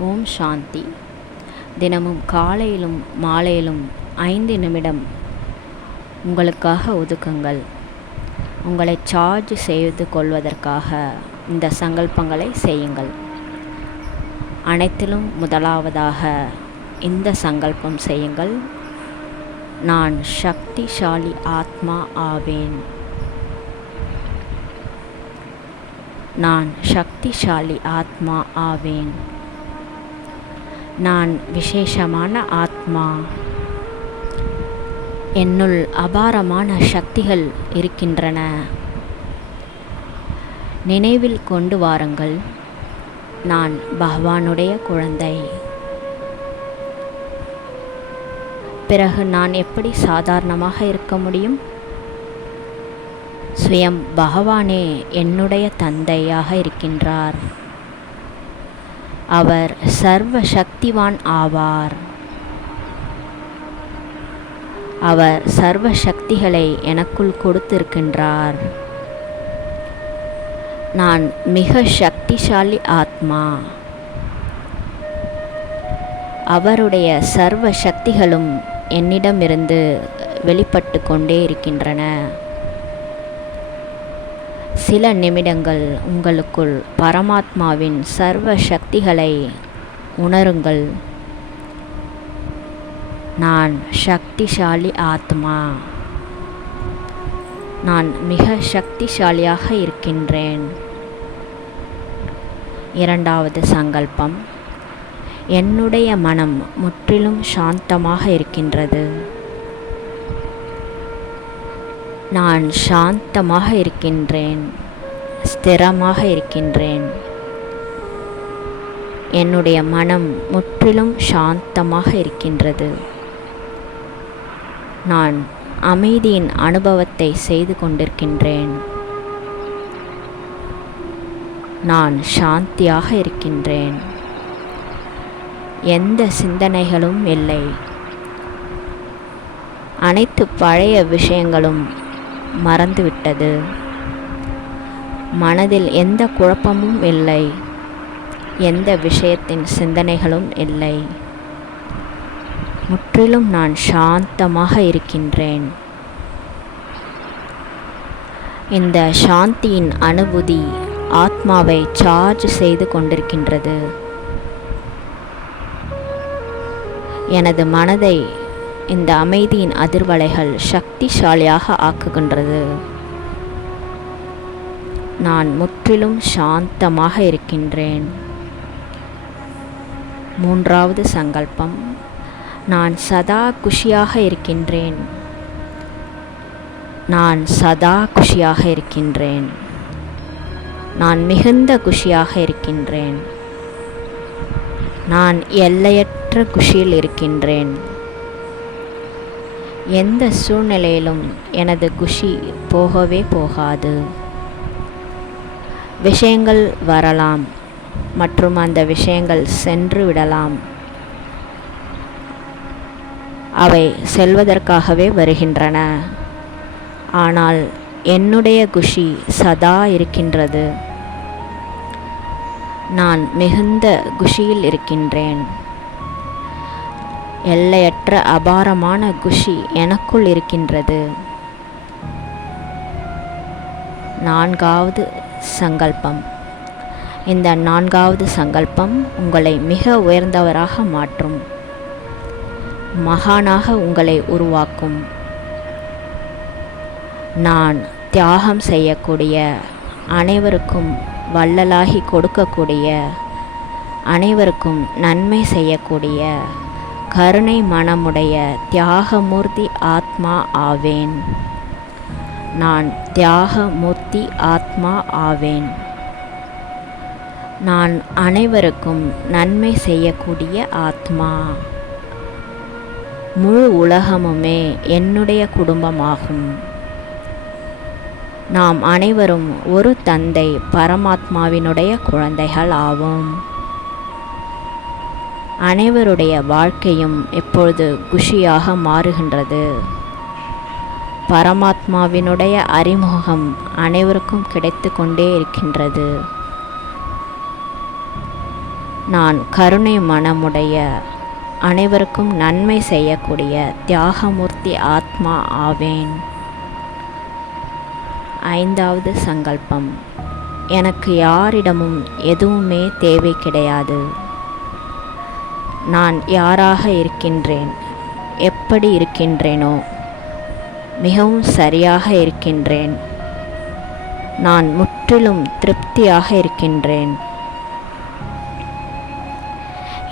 ஓம் சாந்தி. தினமும் காலையிலும் மாலையிலும் 5 நிமிடம் உங்களுக்காக ஒதுக்குங்கள். உங்களை சார்ஜ் செய்து கொள்வதற்காக இந்த சங்கல்பங்களை செய்யுங்கள். அனைத்திலும் முதலாவதாக இந்த சங்கல்பம் செய்யுங்கள். நான் சக்திசாலி ஆத்மா ஆவேன். நான் சக்திசாலி ஆத்மா ஆவேன். நான் விசேஷமான ஆத்மா. என்னுள் அபாரமான சக்திகள் இருக்கின்றன. நினைவில் கொண்டு வாருங்கள், நான் பகவானுடைய குழந்தை. பிறகு நான் எப்படி சாதாரணமாக இருக்க முடியும்? ஸ்வயம் பகவானே என்னுடைய தந்தையாக இருக்கின்றார். அவர் சர்வ சக்திவான் ஆவார். அவர் சர்வ சக்திகளை எனக்குள் கொடுத்திருக்கின்றார். நான் மிக சக்திசாலி ஆத்மா. அவருடைய சர்வ சக்திகளும் என்னிடமிருந்து வெளிப்பட்டு கொண்டே இருக்கின்றன. சில நிமிடங்கள் உங்களுக்குள் பரமாத்மாவின் சர்வ சக்திகளை உணருங்கள். நான் சக்திசாலி ஆத்மா. நான் மிக சக்திசாலியாக இருக்கின்றேன். இரண்டாவது சங்கல்பம். என்னுடைய மனம் முற்றிலும் சாந்தமாக இருக்கின்றது. நான் சாந்தமாக இருக்கின்றேன். ஸ்திரமாக இருக்கின்றேன். என்னுடைய மனம் முற்றிலும் சாந்தமாக இருக்கின்றது. நான் அமைதியின் அனுபவத்தை செய்து கொண்டிருக்கின்றேன். நான் சாந்தியாக இருக்கின்றேன். எந்த சிந்தனைகளும் இல்லை. அனைத்து பழைய விஷயங்களும் மறந்துவிட்டது. மனதில் எந்த குழப்பமும் இல்லை. எந்த விஷயத்தின் சிந்தனைகளும் இல்லை. முற்றிலும் நான் சாந்தமாக இருக்கின்றேன். இந்த சாந்தியின் அனுபூதி ஆத்மாவை சார்ஜ் செய்து கொண்டிருக்கின்றது. எனது மனதை இந்த அமைதியின் அதிர்வலைகள் சக்திசாலியாக ஆக்குகின்றது. நான் முற்றிலும் சாந்தமாக இருக்கின்றேன். மூன்றாவது சங்கல்பம். நான் சதா குஷியாக இருக்கின்றேன். நான் சதா குஷியாக இருக்கின்றேன். நான் மிகுந்த குஷியாக இருக்கின்றேன். நான் எல்லையற்ற குஷியில் இருக்கின்றேன். எந்த சூழ்நிலையிலும் எனது குஷி போகவே போகாது. விஷயங்கள் வரலாம் மற்றும் அந்த விஷயங்கள் சென்று விடலாம். அவை செல்வதற்காகவே வருகின்றன. ஆனால் என்னுடைய குஷி சதா இருக்கின்றது. நான் மிகுந்த குஷியில் இருக்கின்றேன். எல்லையற்ற அபாரமான குஷி எனக்குள் இருக்கின்றது. நான்காவது சங்கல்பம். இந்த நான்காவது சங்கல்பம் உங்களை மிக உயர்ந்தவராக மாற்றும். மகானாக உங்களை உருவாக்கும். நான் தியாகம் செய்யக்கூடிய, அனைவருக்கும் வள்ளலாகி கொடுக்கக்கூடிய, அனைவருக்கும் நன்மை செய்யக்கூடிய கருணை மனமுடைய தியாகமூர்த்தி ஆத்மா ஆவேன். நான் தியாகமூர்த்தி ஆத்மா ஆவேன். நான் அனைவருக்கும் நன்மை செய்யக்கூடிய ஆத்மா. முழு உலகமுமே என்னுடைய குடும்பமாகும். நாம் அனைவரும் ஒரு தந்தை பரமாத்மாவினுடைய குழந்தைகள் ஆவோம். அனைவருடைய வாழ்க்கையும் எப்பொழுது குஷியாக மாறுகின்றது. பரமாத்மாவினுடைய அறிமுகம் அனைவருக்கும் கிடைத்து கொண்டே இருக்கின்றது. நான் கருணை மனமுடைய அனைவருக்கும் நன்மை செய்யக்கூடிய தியாகமூர்த்தி ஆத்மா ஆவேன். 5வது சங்கல்பம். எனக்கு யாரிடமும் எதுவுமே தேவை கிடையாது. நான் யாராக இருக்கின்றேன், எப்படி இருக்கின்றேனோ மிகவும் சரியாக இருக்கின்றேன். நான் முற்றிலும் திருப்தியாக இருக்கின்றேன்.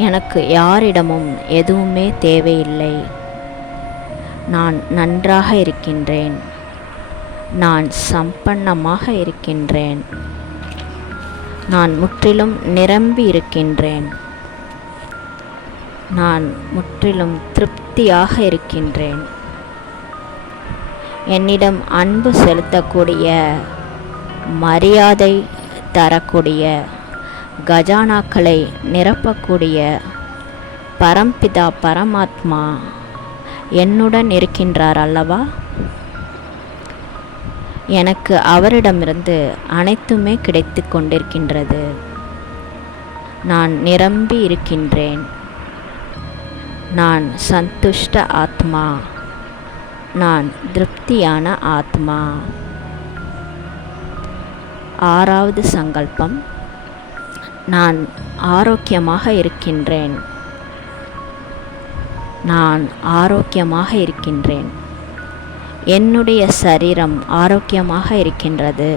எனக்கு யாரிடமும் எதுவுமே தேவையில்லை. நான் நன்றாக இருக்கின்றேன். நான் சம்பன்னமாக இருக்கின்றேன். நான் முற்றிலும் நிரம்பி இருக்கின்றேன். நான் முற்றிலும் திருப்தியாக இருக்கின்றேன். என்னிடம் அன்பு செலுத்தக்கூடிய, மரியாதை தரக்கூடிய, கஜானாக்களை நிரப்பக்கூடிய பரம்பிதா பரமாத்மா என்னுடன் இருக்கின்றார் அல்லவா? எனக்கு அவரிடமிருந்து அனைத்துமே கிடைத்து கொண்டிருக்கின்றது. நான் நிரம்பி இருக்கின்றேன். நான் சந்துஷ்ட ஆத்மா. நான் திருப்தியான ஆத்மா. 6வது சங்கல்பம். நான் ஆரோக்கியமாக இருக்கின்றேன். நான் ஆரோக்கியமாக இருக்கின்றேன். என்னுடைய சரீரம் ஆரோக்கியமாக இருக்கின்றது.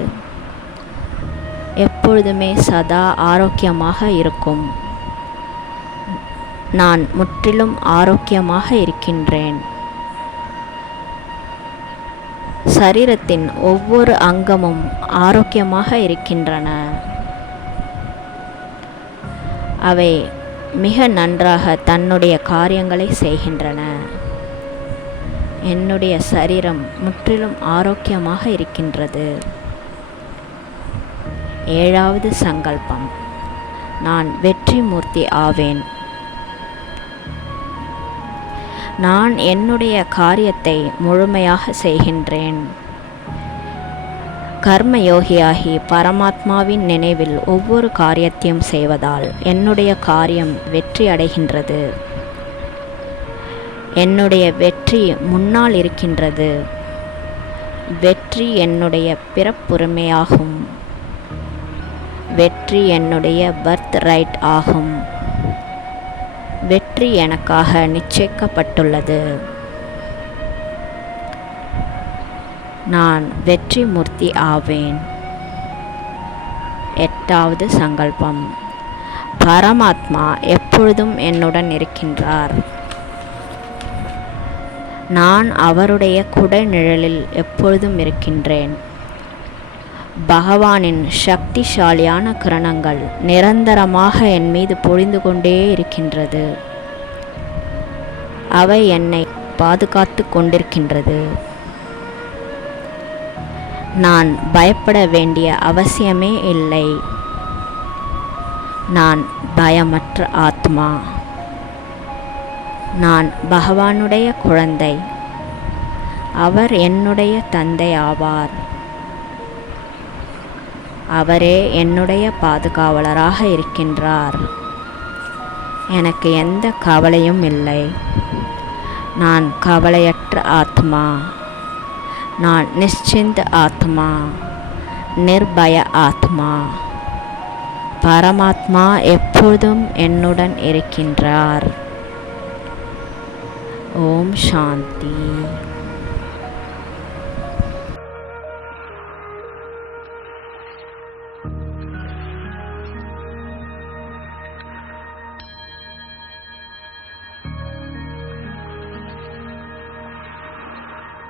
எப்பொழுதுமே சதா ஆரோக்கியமாக இருக்கும். நான் முற்றிலும் ஆரோக்கியமாக இருக்கின்றேன். சரீரத்தின் ஒவ்வொரு அங்கமும் ஆரோக்கியமாக இருக்கின்றன. அவை மிக நன்றாக தன்னுடைய காரியங்களை செய்கின்றன. என்னுடைய சரீரம் முற்றிலும் ஆரோக்கியமாக இருக்கின்றது. 7வது சங்கல்பம். நான் வெற்றி மூர்த்தி ஆவேன். நான் என்னுடைய காரியத்தை முழுமையாக செய்கின்றேன். கர்மயோகியாகி பரமாத்மாவின் நினைவில் ஒவ்வொரு காரியத்தையும் செய்வதால் என்னுடைய காரியம் வெற்றி அடைகின்றது. என்னுடைய வெற்றி முன்னால் இருக்கின்றது. வெற்றி என்னுடைய பிறப்புரிமையாகும். வெற்றி என்னுடைய பர்த் ரைட் ஆகும். வெற்றி எனக்காக நிச்சயிக்கப்பட்டுள்ளது. நான் வெற்றி மூர்த்தி ஆவேன். 8வது சங்கல்பம். பரமாத்மா எப்பொழுதும் என்னுடன் இருக்கின்றார். நான் அவருடைய குடை நிழலில் எப்பொழுதும் இருக்கின்றேன். பகவானின் சக்திசாலியான கிரணங்கள் நிரந்தரமாக என் மீது பொழிந்து கொண்டே இருக்கின்றது. அவை என்னை பாதுகாத்து கொண்டிருக்கின்றது. நான் பயப்பட வேண்டிய அவசியமே இல்லை. நான் பயமற்ற ஆத்மா. நான் பகவானுடைய குழந்தை. அவர் என்னுடைய தந்தை ஆவார். அவரே என்னுடைய பாதுகாவலராக இருக்கின்றார். எனக்கு எந்த கவலையும் இல்லை. நான் கவலையற்ற ஆத்மா. நான் நிశ్చింత ஆத்மா, நிர்பய ஆத்மா. பரமாத்மா எப்பொழுதும் என்னுடன் இருக்கின்றார். ஓம் சாந்தி.